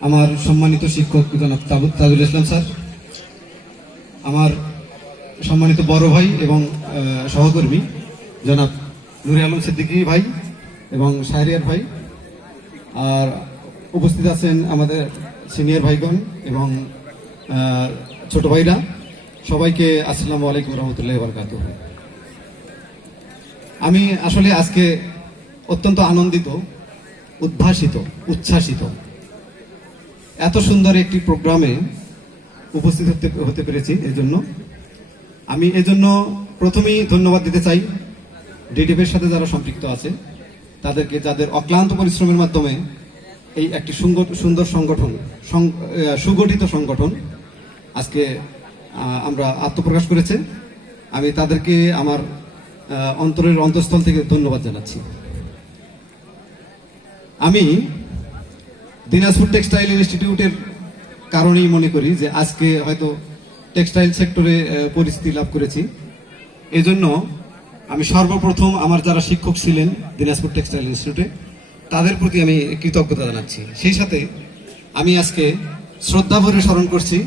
আমার সম্মানিত শিক্ষক জনাব তাজুল ইসলাম স্যার, আমার সম্মানিত বড় ভাই এবং সহকর্মী জনাব নুরে আলম সিদ্দিকী ভাই এবং শাহরিয়ার ভাই, আর উপস্থিত আছেন আমাদের সিনিয়র ভাইগণ এবং ছোট ভাইরা, সবাইকে আসসালামু আলাইকুম রহমতুল্লাহি ওয়া বারাকাতুহু। আমি আসলে আজকে অত্যন্ত আনন্দিত, উদ্ভাসিত, উচ্ছ্বাসিত এত সুন্দর একটি প্রোগ্রামে উপস্থিত হতে পেরেছি। এজন্য প্রথমেই ধন্যবাদ দিতে চাই ডিডিপির সাথে যারা সম্পৃক্ত আছে তাদেরকে, যাদের অক্লান্ত পরিশ্রমের মাধ্যমে এই একটি সুন্দর সংগঠন, সুগঠিত সংগঠন আজকে আমরা আত্মপ্রকাশ করেছে। আমি তাদেরকে আমার অন্তরের অন্তঃস্থল থেকে ধন্যবাদ জানাচ্ছি। আমি দিনাজপুর টেক্সটাইল ইনস্টিটিউটের কারণেই মনে করি যে আজকে হয়তো টেক্সটাইল সেক্টরে পরিচিতি লাভ করেছি। এজন্য আমি সর্বপ্রথম আমার যারা শিক্ষক ছিলেন দিনাজপুর টেক্সটাইল ইনস্টিটিউটে তাদের প্রতি আমি কৃতজ্ঞতা জানাচ্ছি। সেই সাথে আমি আজকে শ্রদ্ধা ভরে স্মরণ করছি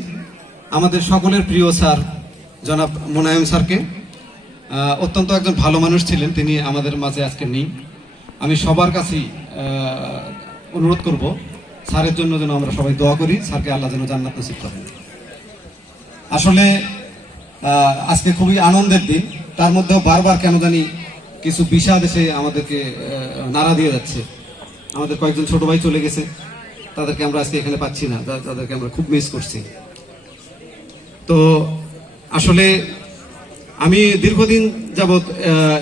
আমাদের সকলের প্রিয় স্যার জনাব মোনায়েম স্যারকে। অত্যন্ত একজন ভালো মানুষ ছিলেন, তিনি আমাদের মাঝে আজকে নেই। আমি সবার কাছেই অনুরোধ করব স্যারের জন্য যেন আমরা সবাই দোয়া করি, স্যারকে আল্লাহ যেন জান্নাত নসিব করেন। আসলে আজকে খুবই আনন্দের দিন, তার মধ্যেও বারবার কেন জানি কিছু বিষাদ এসে আমাদেরকে নাড়া দিয়ে যাচ্ছে। আমাদের কয়েকজন ছোট ভাই চলে গেছে, তাদেরকে আমরা আজকে এখানে পাচ্ছি না, তাদেরকে আমরা খুব মিস করছি। তো আসলে আমি দীর্ঘদিন যাবৎ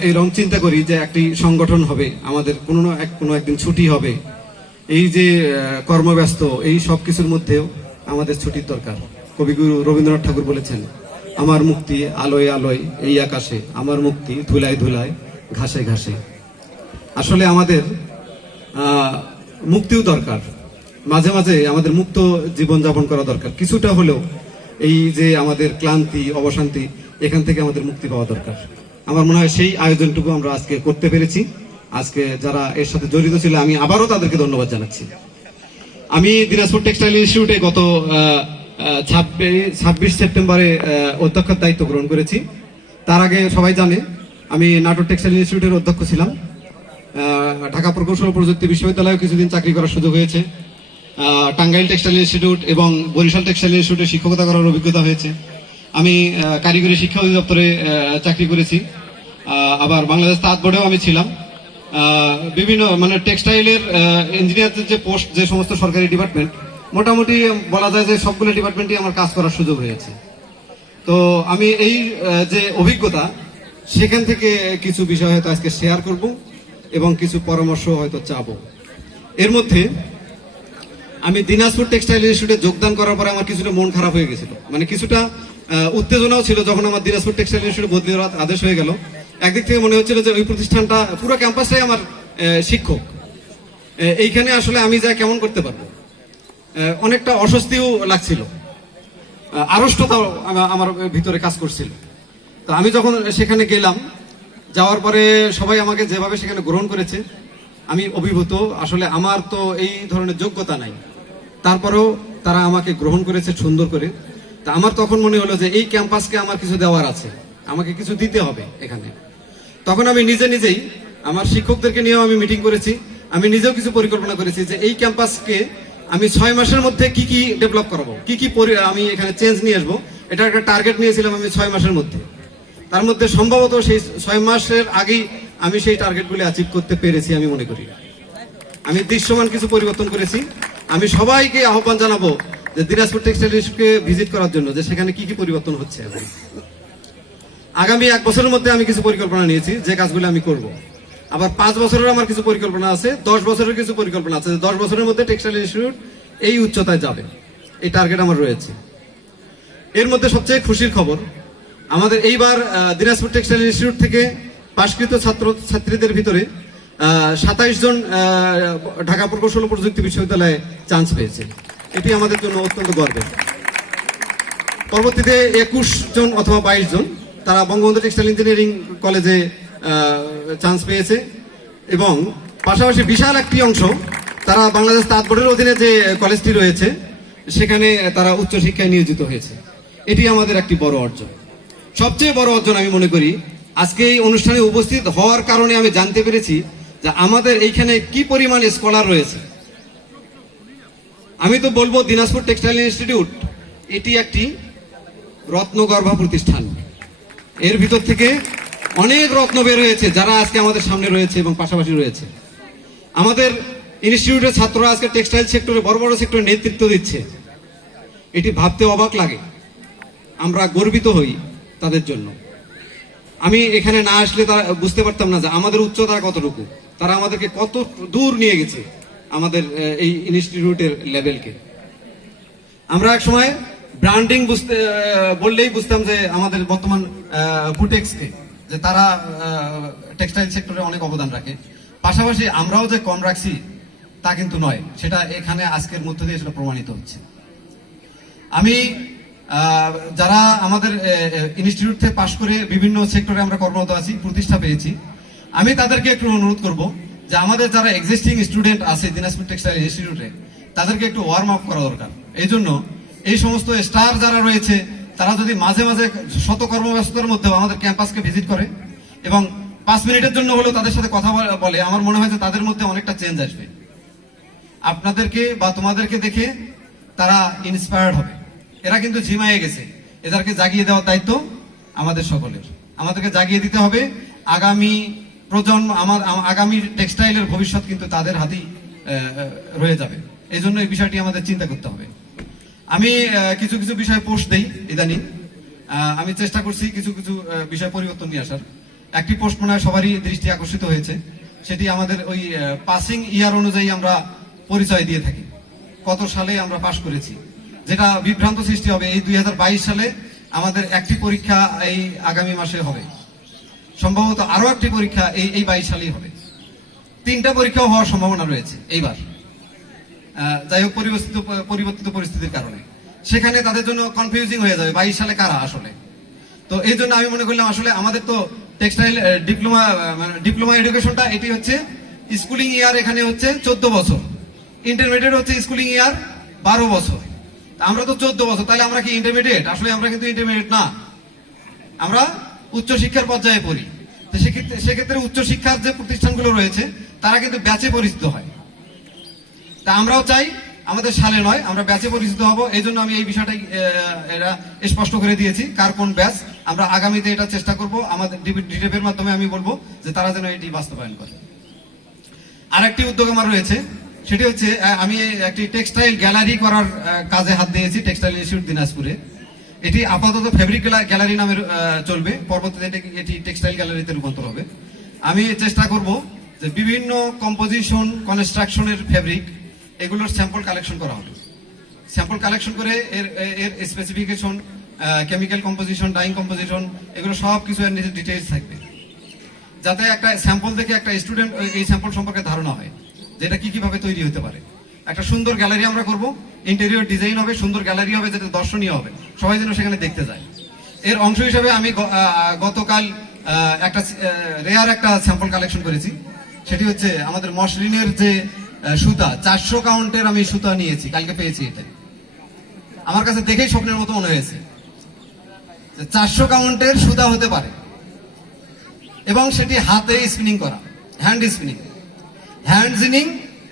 এরকম চিন্তা করি যে একটি সংগঠন হবে, আমাদের কোনো একদিন ছুটি হবে। এই যে কর্মব্যস্ত এই সব কিছুর মধ্যেও আমাদের ছুটির দরকার। কবিগুরু রবীন্দ্রনাথ ঠাকুর বলেছেন, আমার মুক্তি আলোয় আলোয় এই আকাশে, আমার মুক্তি ধুলায় ধুলায় ঘাসে ঘাসে। আসলে আমাদের মুক্তিও দরকার, মাঝে মাঝে আমাদের মুক্ত জীবনযাপন করা দরকার। কিছুটা হলেও এই যে আমাদের ক্লান্তি অবসান্তি, এখান থেকে আমাদের মুক্তি পাওয়া দরকার। আমার মনে হয় সেই আয়োজনটুকু আমরা আজকে করতে পেরেছি। আজকে যারা এর সাথে জড়িত ছিল আমি আবারও তাদেরকে ধন্যবাদ জানাচ্ছি। আমি দিনাজপুর টেক্সটাইল ইনস্টিটিউটে গত 26 সেপ্টেম্বরে অধ্যক্ষের দায়িত্ব গ্রহণ করেছি। তার আগে সবাই জানে আমি নাটোর টেক্সটাইল ইনস্টিটিউটের অধ্যক্ষ ছিলাম। ঢাকা প্রকৌশল ও প্রযুক্তি বিশ্ববিদ্যালয়ে কিছুদিন চাকরি করার সুযোগ হয়েছে। টাঙ্গাইল টেক্সটাইল ইনস্টিটিউট এবং বরিশাল টেক্সটাইল ইনস্টিটিউটে শিক্ষকতা করার অভিজ্ঞতা হয়েছে। আমি কারিগরি শিক্ষা অধিদপ্তরে চাকরি করেছি। আবার বাংলাদেশ তাঁত বোর্ডেও আমি ছিলাম। বিভিন্ন টেক্সটাইলের ইঞ্জিনিয়ারদের যে পোস্ট, যে সমস্ত সরকারি ডিপার্টমেন্ট, মোটামুটি বলা যায় যে সবগুলো ডিপার্টমেন্টই আমার কাজ করার সুযোগ হয়েছে। তো আমি এই যে অভিজ্ঞতা, সেখান থেকে কিছু বিষয় হয়তো আজকে শেয়ার করব এবং কিছু পরামর্শ হয়তো চাবো। এর মধ্যে আমি দিনাজপুর টেক্সটাইল ইনস্টিটিউটে যোগদান করার পরে আমার কিছুটা মন খারাপ হয়ে গেছিল, কিছুটা উত্তেজনাও ছিল যখন আমার দিনাজপুর টেক্সটাইল ইনস্টিটিউটে বদলি হওয়ার আদেশ হয়ে গেল। একদিক থেকে মনে হচ্ছিল যে ওই প্রতিষ্ঠানটা, পুরো ক্যাম্পাসটাই আমার শিক্ষক, এইখানে আসলে আমি যা কেমন করতে পারবো। অনেকটা অস্বস্তিও লাগছিল, আড়ষ্টতাও আমার ভিতরে কাজ করছিল। তো আমি যখন সেখানে গেলাম, যাওয়ার পরে সবাই আমাকে যেভাবে সেখানে গ্রহণ করেছে আমি অভিভূত। আসলে আমার তো এই ধরনের যোগ্যতা নাই, তারপরেও তারা আমাকে গ্রহণ করেছে সুন্দর করে। তা আমার তখন মনে হলো যে এই ক্যাম্পাসকে আমার কিছু দেওয়ার আছে, আমাকে কিছু দিতে হবে এখানে। তখন আমি নিজেই আমার শিক্ষকদেরকে নিয়েও আমি মিটিং করেছি, আমি নিজেও কিছু পরিকল্পনা করেছি যে এই ক্যাম্পাসকে আমি 6 মাসের মধ্যে কি কি ডেভেলপ করাবো, কি কি আমি এখানে চেঞ্জ নিয়ে আসবো, এটা একটা টার্গেট নিয়েছিলাম আমি 6 মাসের মধ্যে। তার মধ্যে সম্ভবত সেই 6 মাসের আগেই আমি সেই টার্গেটগুলি অ্যাচিভ করতে পেরেছি আমি মনে করি। আমি দৃশ্যমান কিছু পরিবর্তন করেছি। আমি সবাইকে আহ্বান জানাবো যে দিনাজপুর টেক্সটাইল ইনস্টিটিউটকে ভিজিট করার জন্য, যে সেখানে কি কি পরিবর্তন হচ্ছে। আগামী 1 বছরের মধ্যে আমি কিছু পরিকল্পনা নিয়েছি যে কাজগুলো আমি করব। আবার 5 বছরের আমার কিছু পরিকল্পনা আছে, 10 বছরের কিছু পরিকল্পনা আছে। 10 বছরের মধ্যে টেক্সটাইল ইনস্টিটিউট এই উচ্চতায় যাবে, এই টার্গেট আমার রয়েছে। এর মধ্যে সবচেয়ে খুশির খবর, আমাদের এইবার দিনাজপুর টেক্সটাইল ইনস্টিটিউট থেকে পাশকৃত ছাত্রীদের ভিতরে 27 জন ঢাকা প্রকৌশল ও প্রযুক্তি বিশ্ববিদ্যালয়ে চান্স পেয়েছে। এটি আমাদের জন্য অত্যন্ত গর্বের। পরবর্তীতে 21 জন অথবা 22 জন তারা বঙ্গবন্ধু টেক্সটাইল ইঞ্জিনিয়ারিং কলেজে চান্স পেয়েছে এবং পাশাপাশি বিশাল একটি অংশ তারা বাংলাদেশ তাঁত বোর্ডের অধীনে যে কলেজটি রয়েছে সেখানে তারা উচ্চশিক্ষায় নিয়োজিত হয়েছে। এটি আমাদের একটি বড় অর্জন। সবচেয়ে বড় অর্জন আমি মনে করি আজকে এই অনুষ্ঠানে উপস্থিত হওয়ার কারণে আমি জানতে পেরেছি যে আমাদের এইখানে কি পরিমাণ স্কলার রয়েছে। আমি তো বলবো দিনাজপুর টেক্সটাইল ইনস্টিটিউট এটি একটি রত্নগর্ভা প্রতিষ্ঠান। এর ভিতর থেকে অনেক রত্ন বের হয়েছে যারা আজকে আমাদের সামনে রয়েছে এবং পাশাপাশি রয়েছে। আমাদের ইনস্টিটিউটের ছাত্ররা আজকে টেক্সটাইল সেক্টরে বড় বড় সেক্টরে নেতৃত্ব দিচ্ছে। এটি ভাবতে অবাক লাগে, আমরা গর্বিত হই তাদের জন্য। আমি এখানে না আসলে তারা বুঝতে পারতাম না যে আমাদের উচ্চতা কতটুকু, তারা আমাদেরকে কত দূর নিয়ে গেছে আমাদের এই ইনস্টিটিউটের লেভেলকে। আমরা এক সময় ব্র্যান্ডিং বললেই বুঝতাম যে আমাদের বর্তমান ফুটেক্সকে, যে তারা টেক্সটাইল সেক্টরে অনেক অবদান রাখে। পাশাপাশি আমরাও যে কম রাখছি তা কিন্তু নয়, সেটা এখানে আজকের মধ্যে দিয়ে সেটা প্রমাণিত হচ্ছে। আমি যারা আমাদের ইনস্টিটিউট থেকে পাশ করে বিভিন্ন সেক্টরে আমরা কর্মরত আছি, প্রতিষ্ঠা পেয়েছি, আমি তাদেরকে একটু অনুরোধ করব যে আমাদের যারা এক্সিস্টিং স্টুডেন্ট আছে দিনাজপুর টেক্সটাইল ইনস্টিটিউটে তাদেরকে একটু ওয়ার্ম আপ করা দরকার। এই জন্য এই সমস্ত স্টার যারা রয়েছে তারা যদি মাঝে মাঝে শত কর্মব্যস্ততার মধ্যেও আমাদের ক্যাম্পাসকে ভিজিট করে এবং 5 মিনিটের জন্য হলেও তাদের সাথে কথা বলে, আমার মনে হয় যে তাদের মধ্যে অনেকটা চেঞ্জ আসবে। আপনাদেরকে বা তোমাদেরকে দেখে তারা ইন্সপায়ার্ড হবে। এরা কিন্তু ঝিমায়ে গেছে, এদেরকে জাগিয়ে দেওয়ার দায়িত্ব আমাদের সকলের। আমাদেরকে জাগিয়ে দিতে হবে। আগামী প্রজন্ম, আগামী টেক্সটাইলের ভবিষ্যৎ কিন্তু তাদের হাতেই রয়ে যাবে। এই জন্য এই বিষয়টি আমাদের চিন্তা করতে হবে। আমি কিছু কিছু বিষয় পোস্ট দেই ইদানিং। আমি চেষ্টা করছি কিছু কিছু বিষয় পরিবর্তন নিয়ে আসার। একটি পোস্ট মনে হয় সবারই দৃষ্টি আকর্ষিত হয়েছে, সেটি আমাদের ওই পাসিং ইয়ার অনুযায়ী আমরা পরিচয় দিয়ে থাকি, কত সালে আমরা পাশ করেছি, যেটা বিভ্রান্ত সৃষ্টি হবে। এই 2022 সালে আমাদের একটি পরীক্ষা এই আগামী মাসে হবে, সম্ভবত আরো একটি পরীক্ষা এই 22 সালেই হবে। 3টা পরীক্ষাও হওয়ার সম্ভাবনা রয়েছে এইবার, যাই হোক পরিবর্তিত পরিস্থিতির কারণে সেখানে তাদের জন্য কনফিউজিং হয়ে যাবে 22 সালে কারা আসলে। তো এই জন্য আমি মনে করলাম আসলে আমাদের তো টেক্সটাইল ডিপ্লোমা এডুকেশনটা এটি হচ্ছে স্কুলিং ইয়ার, এখানে হচ্ছে 14 বছর, ইন্টারমিডিয়েট হচ্ছে স্কুলিং ইয়ার 12 বছর। আমরা তো 14 বছর, তাহলে আমরা কি ইন্টারমিডিয়েট? আসলে আমরা কিন্তু ইন্টারমিডিয়েট না, আমরা উচ্চশিক্ষার পর্যায়ে পড়ি। তো সেক্ষেত্রে উচ্চশিক্ষার যে প্রতিষ্ঠানগুলো রয়েছে তারা কিন্তু ব্যাচে পরিচিত হয়। তা আমরাও চাই আমাদের সালে নয়, আমরা ব্যাচে পরিচিত হব। এই জন্য আমি এই বিষয়টাই এটা স্পষ্ট করে দিয়েছি কার কোন ব্যাচ। আমরা আগামীতে এটা চেষ্টা করব, আমাদের ডিটেপের মাধ্যমে আমি বলবো যে তারা যেন এটি বাস্তবায়ন করে। আরেকটি উদ্যোগ আমার রয়েছে, সেটি হচ্ছে আমি একটি টেক্সটাইল গ্যালারি করার কাজে হাত দিয়েছি টেক্সটাইল ইনস্টিটিউট দিনাজপুরে। এটি আপাতত ফেব্রিক গ্যালারি নামে চলবে, পরবর্তীতে এটি টেক্সটাইল গ্যালারিতে রূপান্তর হবে। আমি চেষ্টা করব যে বিভিন্ন কম্পোজিশন, কনস্ট্রাকশনের ফেব্রিক এগুলোর স্যাম্পল কালেকশন করা হবে। স্যাম্পল কালেকশন করে এর specification, chemical composition, dyeing composition, এগুলো সব কিছু এর নিচে ডিটেইলস থাকবে, যাতে একটা স্যাম্পল দেখে একটা স্টুডেন্ট এই স্যাম্পল সম্পর্কে ধারণা হয় যে এটা কিভাবে তৈরি হতে পারে। একটা সুন্দর গ্যালারি আমরা করব, ইন্টেরিয়র ডিজাইন হবে, সুন্দর গ্যালারি হবে যেটা দর্শনীয় হবে, সবাই যেন সেখানে দেখতে যায়। এর অংশ হিসেবে আমি গতকাল একটা রেয়ার একটা স্যাম্পল কালেকশন করেছি। সেটি হচ্ছে আমাদের মসলিনের যে সুতা, 400 কাউন্টের আমি সুতা নিয়েছি, কালকে পেয়েছি। এটা আমার কাছে দেখেই স্বপ্নের মতো মনে হয়েছে যে 400 কাউন্টের সুতা হতে পারে, এবং সেটি হাতে স্পিনিং করা, হ্যান্ড স্পিনিং, হ্যান্ড জিনিং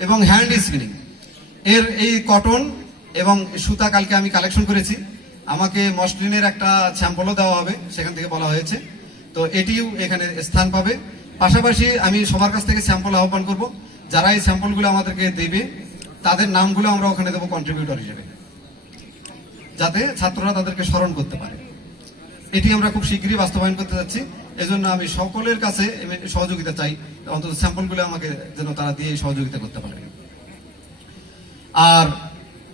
এবং হ্যান্ড স্পিনিং। এর এই কটন এবং সুতা কালকে আমি কালেকশন করেছি। আমাকে মসলিনের একটা স্যাম্পলও দেওয়া হবে, সেখান থেকে বলা হয়েছে। তো এটিও এখানে স্থান পাবে। পাশাপাশি আমি সবার কাছ থেকে স্যাম্পল আহ্বান করব, যারা এই স্যাম্পলগুলো আমাদেরকে দেবে তাদের নামগুলো আমরা ওখানে দেবো কন্ট্রিবিউটর হিসেবে, যাতে ছাত্ররা তাদেরকে স্মরণ করতে পারে। এটি আমরা খুব শীঘ্রই বাস্তবায়ন করতে যাচ্ছি। এজন্য আমি সকলের কাছে সহযোগিতা চাই, অন্তত স্যাম্পলগুলো আমাকে যেন তারা দিয়ে সহযোগিতা করতে পারে। আর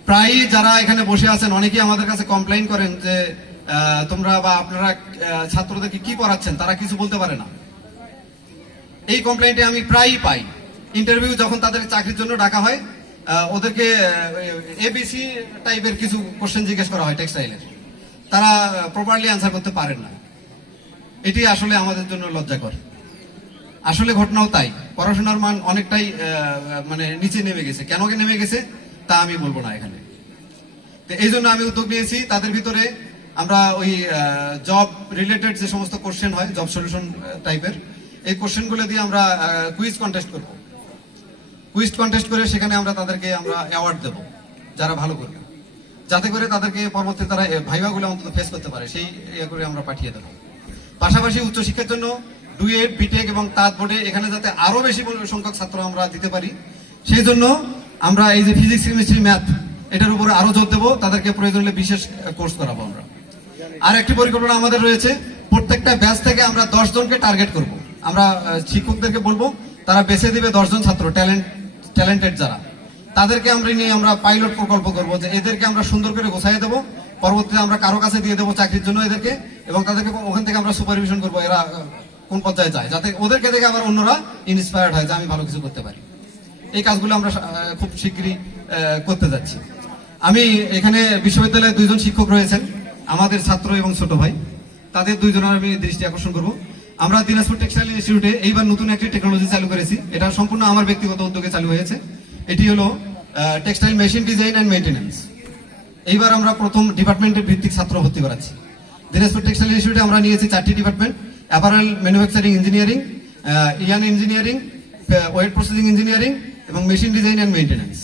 প্রায় যারা এখানে বসে আছেন অনেকেই আমাদের কাছে কমপ্লেইন করেন যে তোমরা বা আপনারা ছাত্রদেরকে কি পড়াচ্ছেন, তারা কিছু বলতে পারে না। এই কমপ্লেইনটি আমি প্রায়ই পাই। ইন্টারভিউ যখন তাদের চাকরির জন্য ডাকা হয়, ওদেরকে এবিসি টাইপের কিছু কোশ্চেন জিজ্ঞেস করা হয় টেক্সটাইলের, তারা প্রপারলি অ্যান্সার করতে পারেন না। এটি আসলে আমাদের জন্য লজ্জাকর। আসলে ঘটনাও তাই। পড়াশোনার মান অনেকটাই মানে নিচে নেমে গেছে। কেন নেমে গেছে তা আমি বলবো না এখানে। তো এই জন্য আমি উদ্যোগ নিয়েছি, তাদের ভিতরে আমরা ওই জব রিলেটেড যে সমস্ত কোশ্চেন হয়, জব সলিউশন টাইপের, এই কোশ্চেনগুলো দিয়ে আমরা কুইজ কন্টেস্ট করব। কুইজ কন্টেস্ট করে সেখানে আমরা তাদেরকে আমরা অ্যাওয়ার্ড দেব যারা ভালো করবে, যাতে করে তাদেরকে পরবর্তী তারা ভাইভাগুলো অন্তত ফেস করতে পারে, সেই ইয়ে করে আমরা পাঠিয়ে দেবো। পাশাপাশি উচ্চশিক্ষার জন্য ডুয়েট, বিটেক এবং তাঁত বোর্ডে এখানে যাতে আরো বেশি সংখ্যক ছাত্র আমরা দিতে পারি, সেই জন্য আমরা এই যে ফিজিক্স, কেমিস্ট্রি, ম্যাথ এটার উপরে আরো জোর দেবো, তাদেরকে প্রয়োজন হলে বিশেষ কোর্স করাবো আমরা। আর একটি পরিকল্পনা আমাদের রয়েছে, প্রত্যেকটা ব্যাচ থেকে আমরা 10 জনকে টার্গেট করব। আমরা শিক্ষকদেরকে বলবো তারা বেছে দিবে 10 জন ছাত্র, ট্যালেন্টেড যারা, তাদেরকে আমরা নিয়ে আমরা পাইলট প্রকল্প করব, যে এদেরকে আমরা সুন্দর করে গোছাইয়ে দেবো, পরবর্তীতে আমরা কারো কাছে দিয়ে দেবো চাকরির জন্য এদেরকে, এবং তাদেরকে ওখান থেকে আমরা সুপারভিশন করবো এরা কোন পর্যায়ে যায়, যাতে ওদেরকে দেখে আবার অন্যরা ইন্সপায়ার্ড হয় যে আমি ভালো কিছু করতে পারি। এই কাজগুলো আমরা খুব শীঘ্রই করতে যাচ্ছি। আমি এখানে বিশ্ববিদ্যালয়ে 2 জন শিক্ষক রয়েছেন, আমাদের ছাত্র এবং ছোট ভাই, তাদের 2 জনের আমি দৃষ্টি আকর্ষণ করব। আমরা দিনাজপুর টেক্সটাইল ইনস্টিটিউটে এইবার নতুন একটি টেকনোলজি চালু করেছি, এটা সম্পূর্ণ আমার ব্যক্তিগত উদ্যোগে চালু হয়েছে। এটি হলো textile machine design and maintenance. এইবার আমরা প্রথম ডিপার্টমেন্টের ভিত্তিক ছাত্র ভর্তি করাচ্ছি। দিনাজপুর টেক্সটাইল ইনস্টিটিউটে আমরা নিয়েছি 4টি department: apparel manufacturing engineering, yarn engineering, wait processing engineering এবং মেশিন ডিজাইন অ্যান্ড মেইনটেনেন্স।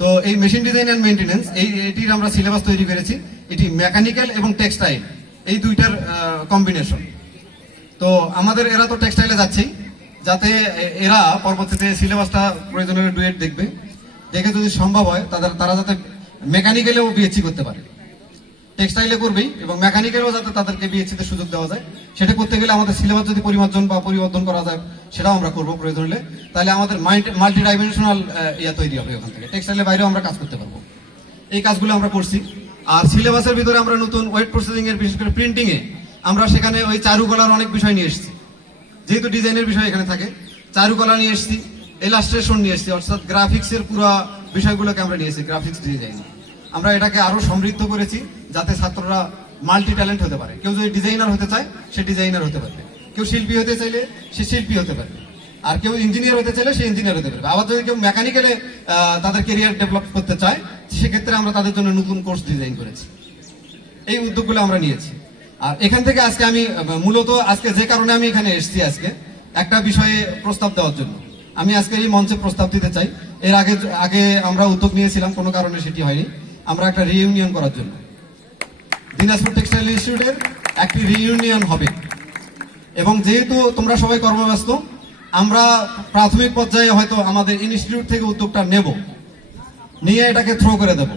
তো এই মেশিন ডিজাইন অ্যান্ড মেইনটেনেন্স এটির আমরা সিলেবাস তৈরি করেছি। এটি মেকানিক্যাল এবং টেক্সটাইল এই দুইটার কম্বিনেশন। তো আমাদের এরা তো টেক্সটাইলে যাচ্ছেই, যাতে এরা পরবর্তীতে সিলেবাসটা প্রয়োজনীয় ডুয়েট দেখবে, দেখে যদি সম্ভব হয় তারা যাতে মেকানিক্যালেও বিএসসি করতে পারে। টেক্সটাইলে করবেই এবং মেকানিক্যালেও যাতে তাদেরকে বিএসসিতে সুযোগ দেওয়া যায়। সেটা করতে গেলে আমাদের সিলেবাস যদি পরিমার্জন বা পরিবর্তন করা যায়, সেটাও আমরা করবো প্রয়োজন হলে। তাহলে আমাদের মাল্টি ডাইমেনশনাল ইয়া তৈরি হবে, ওখান থেকে টেক্সটাইলের বাইরেও আমরা কাজ করতে পারবো। এই কাজগুলো আমরা করছি। আর সিলেবাসের ভিতরে আমরা নতুন ওয়েট প্রসেসিং এর, বিশেষ করে প্রিন্টিং এ আমরা সেখানে ওই চারুকলার অনেক বিষয় নিয়ে এসেছি, যেহেতু ডিজাইনের বিষয় এখানে থাকে। চারুকলা নিয়ে এসেছি, ইলাস্ট্রেশন নিয়ে এসেছি, অর্থাৎ গ্রাফিক্সের পুরো বিষয়গুলোকে আমরা নিয়েছি, গ্রাফিক্স ডিজাইন। আমরা এটাকে আরো সমৃদ্ধ করেছি, যাতে ছাত্ররা মাল্টি ট্যালেন্ট হতে পারে। কেউ যদি ডিজাইনার হতে চায় সে ডিজাইনার হতে পারবে, কেউ শিল্পী হতে চাইলে সে শিল্পী হতে পারবে, আর কেউ ইঞ্জিনিয়ার হতে চাইলে সে ইঞ্জিনিয়ার হতে পারবে। আবার যদি কেউ মেকানিক্যালে তাদের কেরিয়ার ডেভেলপ করতে চায়, সেক্ষেত্রে আমরা তাদের জন্য নতুন কোর্স ডিজাইন করেছি। এই উদ্যোগগুলো আমরা নিয়েছি। আর এখান থেকে আজকে আমি মূলত আজকে যে কারণে আমি এখানে এসেছি, আজকে একটা বিষয়ে প্রস্তাব দেওয়ার জন্য আমি আজকে এই মঞ্চে প্রস্তাব দিতে চাই। এর আগে আমরা উদ্যোগ নিয়েছিলাম, কোনো কারণে সেটি হয়নি। আমরা একটা রিইউনিয়ন করার জন্য দিনাজপুর টেক্সটাইল ইনস্টিটিউটের একটি রিইউনিয়ন হবে, এবং যেহেতু তোমরা সবাই কর্মব্যস্ত, আমরা প্রাথমিক পর্যায়ে হয়তো আমাদের ইনস্টিটিউট থেকে উদ্যোগটা নেব, নিয়ে এটাকে থ্রো করে দেব,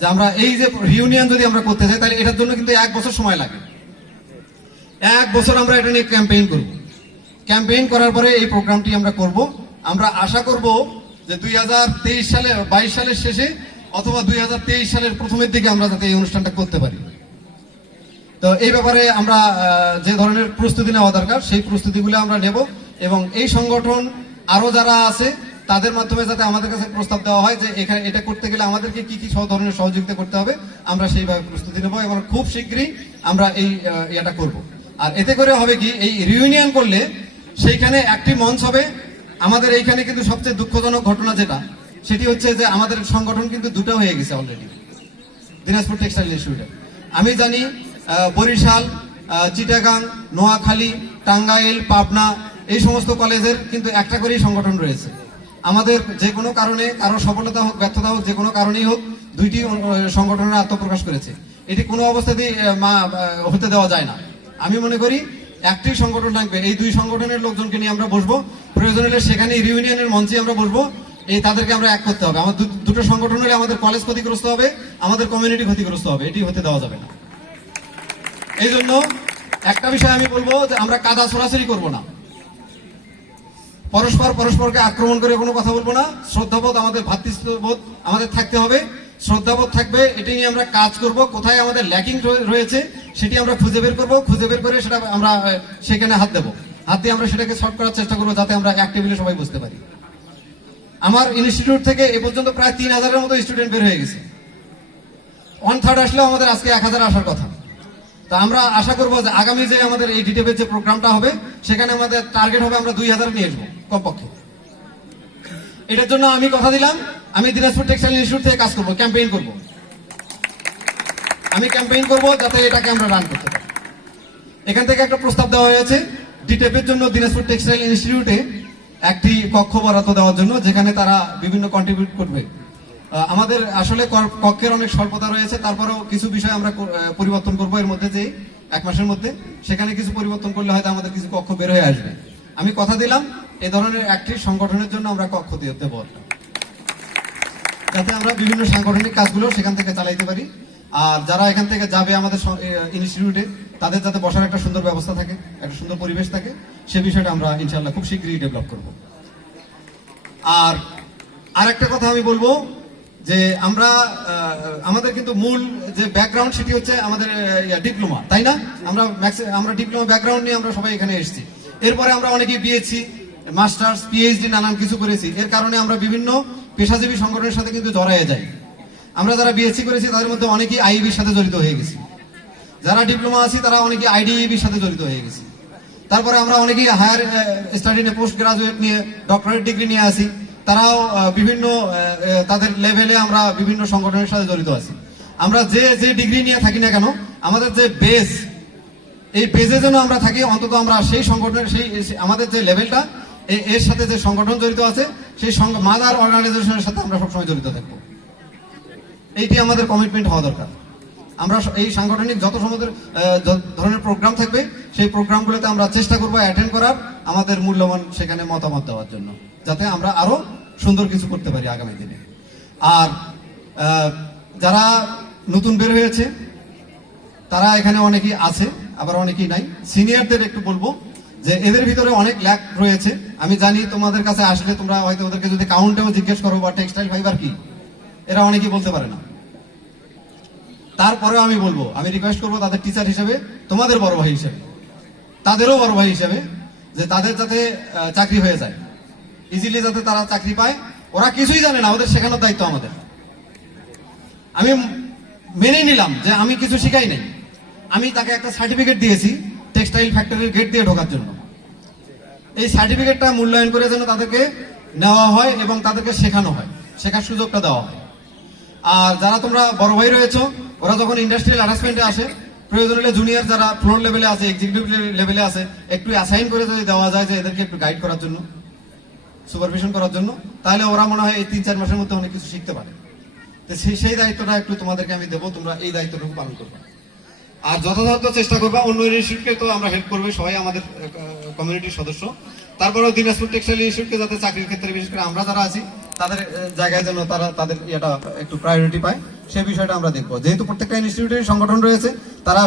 যে আমরা এই যে রিইউনিয়ন যদি আমরা করতে চাই, তাহলে এটার জন্য কিন্তু 1 বছর সময় লাগে। 1 বছর আমরা এটা নিয়ে ক্যাম্পেইন করব। ক্যাম্পেইন করার পরে এই প্রোগ্রামটি আমরা করব। আমরা আশা করব যে 2023 সালে, 22 সালের শেষে অথবা 2023 সালের প্রথমের দিকে আমরা যাতে এই অনুষ্ঠানটা করতে পারি। তো এই ব্যাপারে আমরা যে ধরনের প্রস্তুতি নেওয়া দরকার, সেই প্রস্তুতিগুলো আমরা নেব, এবং এই সংগঠন আরো যারা আছে তাদের মাধ্যমে যাতে আমাদের কাছে প্রস্তাব দেওয়া হয় যে এখানে এটা করতে গেলে আমাদেরকে কি কি ধরনের সহযোগিতা করতে হবে, আমরা সেইভাবে প্রস্তুতি নেব, এবং খুব শীঘ্রই আমরা এই এটা করব। আর এতে করে হবে কি, এই রিউনিয়ন করলে সেইখানে একটি মঞ্চ হবে। আমাদের এইখানে কিন্তু সবচেয়ে দুঃখজনক ঘটনা যেটা, সেটি হচ্ছে যে আমাদের সংগঠন কিন্তু 2টা হয়ে গেছে অলরেডি দিনাজপুর টেক্সটাইল ইনস্টিটিউটে। আমি জানি বরিশাল, চিটাগাং, নোয়াখালী, টাঙ্গাইল, পাবনা এই সমস্ত কলেজের কিন্তু একটা করেই সংগঠন রয়েছে। আমাদের যে কোনো কারণে, কারো সফলতা হোক ব্যর্থতা হোক, যে কোনো কারণেই হোক, 2টি সংগঠনের আত্মপ্রকাশ করেছে। এটি কোনো অবস্থাতেই হতে দেওয়া যায় না। আমি মনে করি একটি সংগঠন থাকবে, এই 2 সংগঠনের লোকজনকে নিয়ে আমরা বসবো, প্রয়োজন হলে সেখানে রিউনিয়নের মঞ্চে আমরা বসবো, এই তাদেরকে আমরা এক করতে হবে। আমাদের দুটো সংগঠন হলে আমাদের কলেজ ক্ষতিগ্রস্ত হবে, আমাদের কমিউনিটি ক্ষতিগ্রস্ত হবে, এটি হতে দেওয়া যাবে না। এই জন্য একটা বিষয় আমি বলবো যে আমরা কাদা ছড়াছড়ি করবো না, পরস্পরকে আক্রমণ করে কোনো কথা বলবো না। শ্রদ্ধাবোধ, আমাদের ভ্রাতৃত্ববোধ আমাদের থাকতে হবে, শ্রদ্ধাবোধ থাকবে, এটি নিয়ে আমরা কাজ করব। কোথায় আমাদের ল্যাকিং রয়েছে সেটি আমরা খুঁজে বের করব, খুঁজে বের করে সেটা আমরা সেখানে হাত দেবো, হাত দিয়ে আমরা সেটাকে সলভ করার চেষ্টা করবো, যাতে আমরা এক টেবিলে সবাই বুঝতে পারি। আমার ইনস্টিটিউট থেকে এ পর্যন্ত প্রায় 3000-এর মতো স্টুডেন্ট বের হয়ে গেছে। 1/3 আসলেও আমাদের আজকে 1000 আসার কথা। তা আমরা আশা করবো যে আগামী যে আমাদের এই ডিটেপের যে প্রোগ্রামটা হবে সেখানে আমাদের টার্গেট হবে আমরা 2000 নিয়ে আসবো কমপক্ষে। এটার জন্য আমি কথা দিলাম, আমি দিনাজপুর টেক্সটাইল ইনস্টিটিউট থেকে কাজ করবো, ক্যাম্পেইন করব। আমি ক্যাম্পেইন করব যাতে এটাকে আমরা রান করতে পারি। এখান থেকে একটা প্রস্তাব দেওয়া হয়েছে ডিটেপের জন্য দিনাজপুর টেক্সটাইল ইনস্টিটিউটে একটি কক্ষ বরাদ্দ দেওয়ার জন্য, যেখানে তারা বিভিন্ন কন্ট্রিবিউট করবে। আমাদের আসলে কক্ষের অনেক স্বল্পতা রয়েছে, তারপরেও কিছু বিষয় আমরা পরিবর্তন করবো এর মধ্যে, যে 1 মাসের মধ্যে সেখানে কিছু পরিবর্তন করলে হয়তো আমাদের কিছু কক্ষ বের হয়ে আসবে। আমি কথা দিলাম এ ধরনের একটি সংগঠনের জন্য আমরা কক্ষ দিয়ে দেব, যাতে আমরা বিভিন্ন সাংগঠনিক কাজগুলো সেখান থেকে চালাইতে পারি। আর যারা এখান থেকে যাবে আমাদের ইনস্টিটিউটে, তাদের যাতে বসার একটা সুন্দর ব্যবস্থা থাকে, একটা সুন্দর পরিবেশ থাকে, সে বিষয়টা আমরা ইনশাআল্লাহ খুব শীঘ্রই ডেভেলপ করব। আর আরেকটা কথা আমি বলবো যে আমরা আমাদের কিন্তু মূল যে ব্যাকগ্রাউন্ড সেটি হচ্ছে আমাদের ডিপ্লোমা, তাই না? আমরা ডিপ্লোমা ব্যাকগ্রাউন্ড নিয়ে আমরা সবাই এখানে এসেছি। এরপরে আমরা অনেকেই বিএসসি, মাস্টার্স, পিএইচডি নানান কিছু করেছি। এর কারণে আমরা বিভিন্ন পেশাজীবী সংগঠনের সাথে কিন্তু জড়ায়ে যাই। আমরা যারা বিএসসি করেছি তাদের মধ্যে অনেকেই আইবির সাথে জড়িত হয়ে গেছি, যারা ডিপ্লোমা আছি তারা অনেকেই আইডিইবির সাথে জড়িত হয়ে গেছি। তারপরে আমরা অনেকেই হায়ার স্টাডি নিয়ে, পোস্ট গ্রাজুয়েট নিয়ে, ডক্টরেট ডিগ্রি নিয়ে আসি, তারাও বিভিন্ন তাদের লেভেলে আমরা বিভিন্ন সংগঠনের সাথে জড়িত আছি। আমরা যে যে ডিগ্রি নিয়ে থাকি না কেন, আমাদের যে বেস, এই বেজে যেন আমরা থাকি, অন্তত আমরা সেই সংগঠনের সেই আমাদের যে লেভেলটা এর সাথে যে সংগঠন জড়িত আছে সেই মাদার অর্গানাইজেশনের সাথে আমরা সবসময় জড়িত থাকবো। এইটি আমাদের কমিটমেন্ট হওয়া দরকার। আমরা এই সাংগঠনিক যত ধরনের প্রোগ্রাম থাকবে সেই প্রোগ্রামগুলোতে আমরা চেষ্টা করবো অ্যাটেন্ড করার, আমাদের মূল্যবান সেখানে মতামত দেওয়ার জন্য, যাতে আমরা আরো সুন্দর কিছু করতে পারি আগামী দিনে। আর যারা নতুন বের হয়েছে তারা এখানে অনেকেই আছে, আবার অনেকেই নাই। সিনিয়রদের একটু বলবো যে এদের ভিতরে অনেক ল্যাক রয়েছে। আমি জানি তোমাদের কাছে আসলে তোমরা হয়তো ওদেরকে যদি কাউন্টেও জিজ্ঞেস করো বা টেক্সটাইল ফাইবার কি, এরা অনেকেই বলতে পারে না। তারপরেও আমি বলবো, আমি রিকোয়েস্ট করবো তাদের টিচার হিসেবে, তোমাদের বড় ভাই হিসেবে, তাদেরও বড় ভাই হিসেবে, যে তাদের যাতে চাকরি হয়ে যায়, ইজিলি যাতে তারা চাকরি পায়। ওরা কিছুই জানে না, ওদের শেখানোর দায়িত্ব আমাদের। আমি মেনে নিলাম যে আমি কিছু শিখাই নাই, আমি তাকে একটা সার্টিফিকেট দিয়েছি টেক্সটাইল ফ্যাক্টরির গেট দিয়ে ঢোকার জন্য। এই সার্টিফিকেটটা মূল্যায়ন করে যেন তাদেরকে নেওয়া হয় এবং তাদেরকে শেখানো হয়, শেখার সুযোগটা দেওয়া হয়। আর যারা তোমরা বড় ভাই রয়েছো, ওরা যখন ইন্ডাস্ট্রিয়াল অ্যাটাচমেন্টে আসে, প্রয়োজন হলে জুনিয়র যারা ফ্লোর লেভেলে আছে, এক্সিকিউটিভ লেভেলে আছে, একটু অ্যাসাইন করে যদি দেওয়া যায় যে এদেরকে একটু গাইড করার জন্য, সুপারভিশন করার জন্য, তাহলে ওরা মনে হয় এই 3-4 মাসের মধ্যে অনেক কিছু শিখতে পারে। তো সেই দায়িত্বটা একটু তোমাদেরকে আমি দেবো, তোমরা এই দায়িত্বটুকু পালন করবে। আর যথাযথ চেষ্টা করবা, অন্য ইনস্টিটিউটকে তো আমরা হেল্প করবে, সবাই আমাদের কমিউনিটির সদস্য। তারপরেও দিনাজপুর টেক্সটাইল ইনস্টিটিউটকে যাতে চাকরির ক্ষেত্রে, বিশেষ করে আমরা যারা আছি তাদের জায়গায় যেন তারা তাদের এটা একটু প্রায়োরিটি পায়, সেই বিষয়টা আমরা দেখবো। যেহেতু প্রত্যেকটা ইনস্টিটিউটের সংগঠন রয়েছে, তারা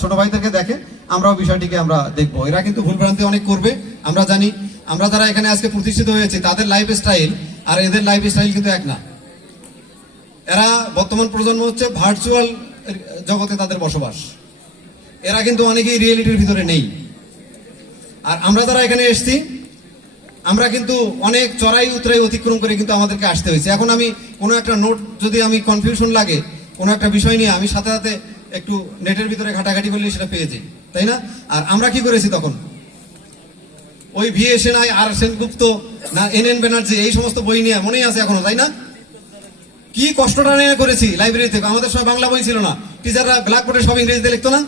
ছোট ভাইদেরকে দেখে, আমরাও বিষয়টিকে আমরা দেখবো। এরা কিন্তু ভুলভ্রান্তি অনেক করবে, আমরা জানি। আমরা যারা এখানে আজকে প্রতিষ্ঠিত হয়েছে, তাদের লাইফ স্টাইল আর এদের লাইফ স্টাইল কিন্তু এক না। এরা বর্তমান প্রজন্ম হচ্ছে ভার্চুয়াল জগতে তাদের বসবাস, এরা কিন্তু অনেকেই রিয়েলিটির ভিতরে নেই। আর আমরা যারা এখানে এসেছি, আমরা কিন্তু অনেক চড়াই উতরাই অতিক্রম করে কিন্তু আমাদেরকে আসতে হয়েছে। এখন আমি কোনো একটা নোট যদি আমি কনফিউশন লাগে কোনো একটা বিষয় নিয়ে, আমি সাথে সাথে একটু নেটের ভিতরে ঘাটাঘাটি করলে সেটা পেয়ে যাই, তাই না? আর আমরা কি করেছি তখন? ওই VA সেনাই, আর সেনগুপ্ত না, NN ব্যানার্জি, এই সমস্ত বই নিয়ে মনেই আছে এখনো, তাই না? কি কষ্টটা নিয়ে করেছি লাইব্রেরি থেকে। আমাদের সময় বাংলা বই ছিল না, টিচাররা ব্ল্যাকবোর্ডে সব ইংরেজিতে লিখতো না,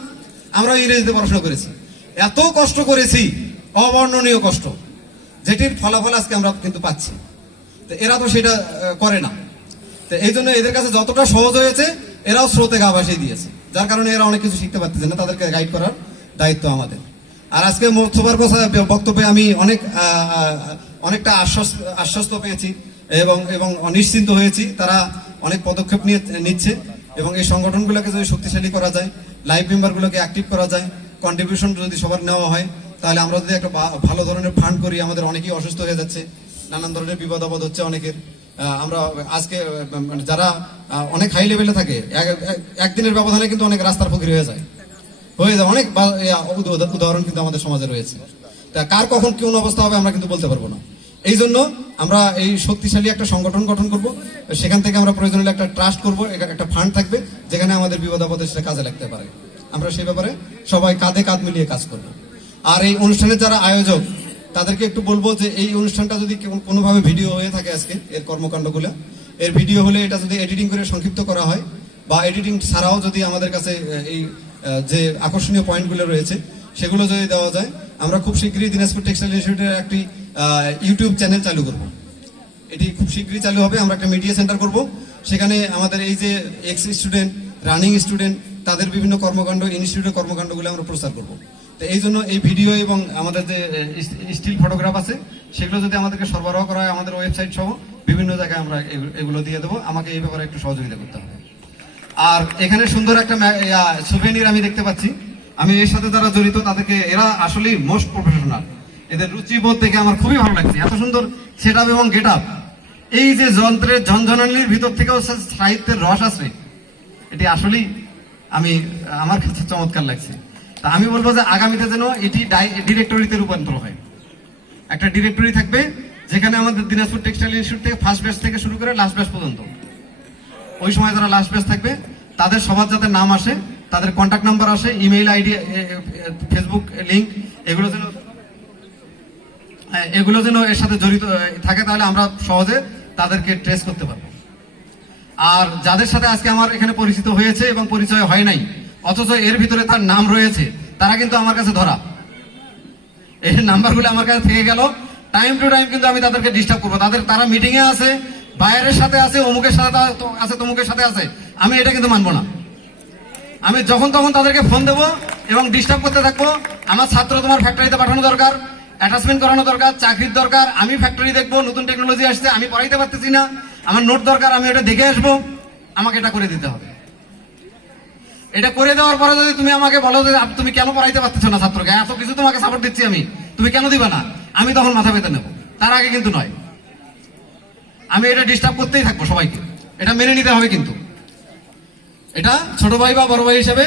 আমরা ইংরেজিতে পড়াশোনা করেছি। এত কষ্ট করেছি, অবর্ণনীয় কষ্ট, যেটির ফলাফল আজকে আমরা কিন্তু পাচ্ছি। তো এরা তো সেটা করে না। তো এই জন্য এদের কাছে যতটা সহজ হয়েছে, এরাও স্রোতে গা ভাসিয়ে দিয়েছে, যার কারণে এরা অনেক কিছু শিখতে পারতেছে না। তাদেরকে গাইড করার দায়িত্ব আমাদের। আর আজকে সবার বক্তব্যে আমি অনেকটা আশ্বস্ত পেয়েছি এবং নিশ্চিন্ত হয়েছি। তারা অনেক পদক্ষেপ নিচ্ছে এবং এই সংগঠনগুলোকে যদি শক্তিশালী করা যায়, লাইভ মেম্বারগুলোকে অ্যাক্টিভ করা যায়, কন্ট্রিবিউশন যদি সবার নেওয়া হয়, তাহলে আমরা যদি একটা ভালো ধরনের ফান্ড করি। আমাদের অনেকেই অসুস্থ হয়ে যাচ্ছে, নানান ধরনের বিপদ আপদ হচ্ছে অনেকের। আমরা আজকে যারা অনেক হাই লেভেলে থাকে, একদিনের ব্যবধানে কিন্তু অনেক রাস্তার ফকির হয়ে যায়। অনেক উদাহরণ কিন্তু আমাদের সমাজে রয়েছে। তা কার কখন কোন অবস্থা হবে আমরা কিন্তু বলতে পারবো না। এই জন্য আমরা এই শক্তিশালী একটা সংগঠন গঠন করব, সেখান থেকে আমরা প্রয়োজন হলে একটা ট্রাস্ট করবো, একটা ফান্ড থাকবে যেখানে আমাদের বিপদ আপদে সেটা কাজে লাগতে পারে। আমরা সেই ব্যাপারে সবাই কাঁধে কাঁধ মিলিয়ে কাজ করব। আর এই অনুষ্ঠানের যারা আয়োজক তাদেরকে একটু বলবো যে এই অনুষ্ঠানটা যদি কোনোভাবে ভিডিও হয়ে থাকে আজকে এর কর্মকাণ্ডগুলো, এর ভিডিও হলে এটা যদি এডিটিং করে সংক্ষিপ্ত করা হয় বা এডিটিং ছাড়াও যদি আমাদের কাছে এই যে আকর্ষণীয় পয়েন্টগুলো রয়েছে সেগুলো যদি দেওয়া যায়, আমরা খুব শীঘ্রই দিনাজপুর টেক্সটাইল ইনস্টিটিউটের একটি ইউটিউব চ্যানেল চালু করব। এটি খুব শীঘ্রই চালু হবে। আমরা একটা মিডিয়া সেন্টার করব, সেখানে আমাদের এই যে এক্স স্টুডেন্ট, রানিং স্টুডেন্ট, তাদের বিভিন্ন কর্মকাণ্ড, ইনস্টিটিউটের কর্মকাণ্ডগুলো আমরা প্রচার করব। তো এই জন্য এই ভিডিও এবং আমাদের যে স্টিল ফটোগ্রাফ আছে সেগুলো যদি আমাদেরকে সরবরাহ করা হয় আমাদের ওয়েবসাইট সহ বিভিন্ন জায়গায় আমরা এগুলো দিয়ে দেবো। আমাকে এই ব্যাপারে একটু সহযোগিতা করতে হবে। আর এখানে সুন্দর একটা সুভেনির আমি দেখতে পাচ্ছি। আমি এর সাথে যারা জড়িত তাদেরকে, এরা আসলেই মোস্ট প্রফেশনাল, এদের রুচিবোধ থেকে আমার খুবই ভালো লাগছে। এত সুন্দর সেট আপ এবং গেট আপ, এই যে যন্ত্রের ঝনঝনানির ভিতর থেকেও সাহিত্যের রস আছে, এটি আসলেই আমার কাছে চমৎকার লাগছে। তা আমি বলবো যে আগামীতে যেন এটি ডিরেক্টরিতে রূপান্তর হয়। একটা ডিরেক্টরি থাকবে যেখানে আমাদের দিনাজপুর টেক্সটাইল ইনস্টিটিউট থেকে ফার্স্ট ব্যাচ থেকে শুরু করে লাস্ট ব্যাচ পর্যন্ত, ওই সময় যারা লাস্ট ব্যাচ থাকবে তাদের সবার যাতে নাম আসে, তাদের কন্ট্যাক্ট নাম্বার আসে, ইমেইল আইডি, ফেসবুক লিংক, এগুলো যেন এর সাথে জড়িত থাকে, তাহলে আমরা সহজে তাদেরকে ট্রেস করতে পারবো। আর যাদের সাথে আজকে আমার এখানে পরিচিত হয়েছে এবং পরিচয় হয় নাই অথচ এর ভিতরে তার নাম রয়েছে, তারা কিন্তু আমার কাছে ধরা, এই নাম্বারগুলো আমার কাছে থেকে গেল। টাইম টু টাইম কিন্তু আমি তাদেরকে ডিস্টার্ব করবো। তারা মিটিং এ আছে, বাইরের সাথে আছে, অমুকের সাথে আছে, তমুকের সাথে আছে, আমি এটা কিন্তু মানবো না। আমি যখন তখন তাদেরকে ফোন দেবো এবং ডিস্টার্ব করতে থাকবো। আমার ছাত্র তোমার ফ্যাক্টরিতে পাঠানো দরকার, অ্যাটাচমেন্ট করানো দরকার, চাকরির দরকার, আমি ফ্যাক্টরি দেখবো, নতুন টেকনোলজি আসছে, আমি পড়াইতে পারতেছি না, আমার নোট দরকার, আমি এটা দেখে আসবো, আমাকে এটা করে দিতে হবে। এটা করে দেওয়ার পরে যদি তুমি আমাকে বলো যে তুমি কেন পড়াইতে পারতেছো না ছাত্রকে, এত কিছু তোমাকে সাপোর্ট দিচ্ছি আমি, তুমি কেন দিবা না, আমি তখন মাথা পেতে নেবো। তার আগে কিন্তু নয়, আমি এটা ডিস্টার্ব করতেই থাকবো সবাইকে, এটা মেনে নিতে হবে। কিন্তু এটা ছোট ভাই বা বড় ভাই হিসেবে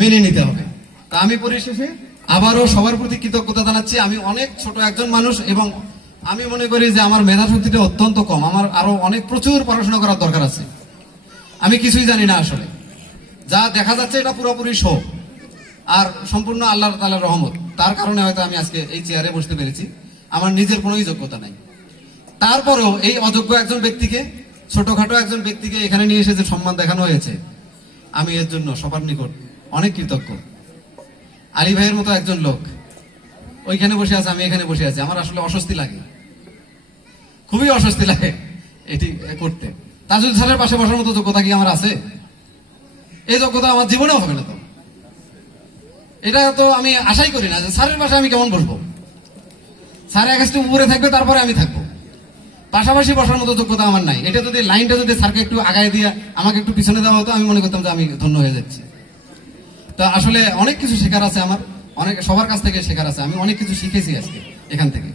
মেনে নিতে হবে। তা আমি পরিশেষে আবারও সবার প্রতি কৃতজ্ঞতা জানাচ্ছি। আমি অনেক ছোট একজন মানুষ এবং আমি মনে করি যে আমার মেধা শক্তিটা অত্যন্ত কম, আমার আরো অনেক প্রচুর পড়াশোনা করার দরকার আছে। আমি কিছুই জানি না আসলে, যা দেখা যাচ্ছে এটা পুরোপুরি শো আর সম্পূর্ণ আল্লাহ তাআলার রহমত। তার কারণে হয়তো আমি আজকে এই চেয়ারে বসতে পেরেছি, আমার নিজের কোনো যোগ্যতা নাই। তারপরেও এই অযোগ্য একজন ব্যক্তিকে, ছোটখাটো একজন ব্যক্তিকে এখানে নিয়ে এসে যে সম্মান দেখানো হয়েছে, আমি এর জন্য সবার নিকট অনেক কৃতজ্ঞ। আলী ভাইয়ের মতো একজন লোক ওইখানে বসে আছে, আমি এখানে বসে আছি, আমার আসলে অস্বস্তি লাগে, খুবই অস্বস্তি লাগে এটি করতে। তাজুল স্যারের পাশে বসার মতো যোগ্যতা কি আমার আছে? এই যোগ্যতা আমার জীবনেও হবে না। তো এটা তো আমি আশাই করি না যে স্যারের পাশে আমি কেমন বসবো। স্যার এক একটু উপরে থাকবে, তারপরে আমি থাকবো, পাশাপাশি বসার মতো যোগ্যতা আমার নাই। এটা যদি লাইনটা যদি স্যারকে একটু আগায় দিয়ে আমাকে একটু পিছনে দেওয়া হতো, আমি মনে করতাম যে আমি ধন্য হয়ে যাচ্ছি। তো আসলে অনেক কিছু শেখার আছে আমার, অনেক সবার কাছ থেকে শেখার আছে, আমি অনেক কিছু শিখেছি আজকে এখান থেকে।